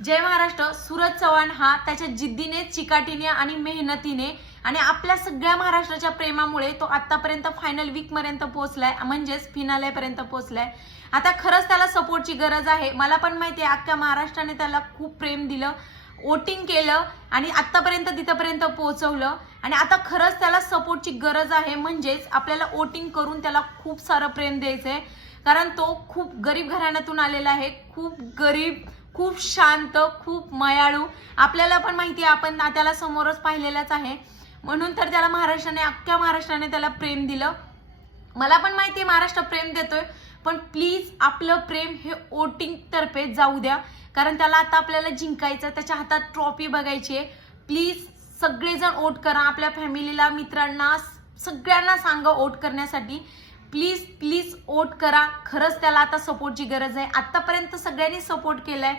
जय महाराष्ट्र. सूरज चव्हाण हा त्याच्या जिद्दीने, चिकाटीने आणि मेहनतीने आणि आपल्या सगळ्या महाराष्ट्राच्या प्रेमामुळे तो आतापर्यंत फायनल वीक पर्यंत पोहोचलाय, म्हणजेच फिनाले पर्यंत पोहोचलाय. आता खरंच त्याला सपोर्टची गरज आहे. मला पण माहिती आहे अख्ख्या महाराष्ट्राने त्याला खूप प्रेम दिलं, वोटिंग केलं आणि आतापर्यंत तिथपर्यंत पोहोचवलं. आणि आता खरंच त्याला सपोर्टची गरज आहे, म्हणजेच आपल्याला वोटिंग करून त्याला खूप सारं प्रेम द्यायचंय. कारण तो खूप गरीब घराण्यातून आलेला आहे, खूप गरीब, खूप शांत, खूप मायाळू. आपल्याला पण माहिती आहे, आपण त्याला समोरच पाहिलेलंच आहे. म्हणून तर त्याला महाराष्ट्राने, अख्ख्या महाराष्ट्राने त्याला प्रेम दिलं. मला पण माहिती आहे महाराष्ट्र प्रेम देतोय, पण प्लीज आपलं प्रेम हे वोटिंग तर्फे जाऊ द्या. कारण त्याला आता आपल्याला जिंकायचं, त्याच्या हातात ट्रॉफी बघायची आहे. प्लीज सगळेजण वोट करा. आपल्या फॅमिलीला, मित्रांना, सगळ्यांना सांगा वोट करण्यासाठी. प्लीज प्लीज वोट करा. खरंच त्याला आता सपोर्टची गरज आहे. आतापर्यंत सगळ्यांनी सपोर्ट केलाय.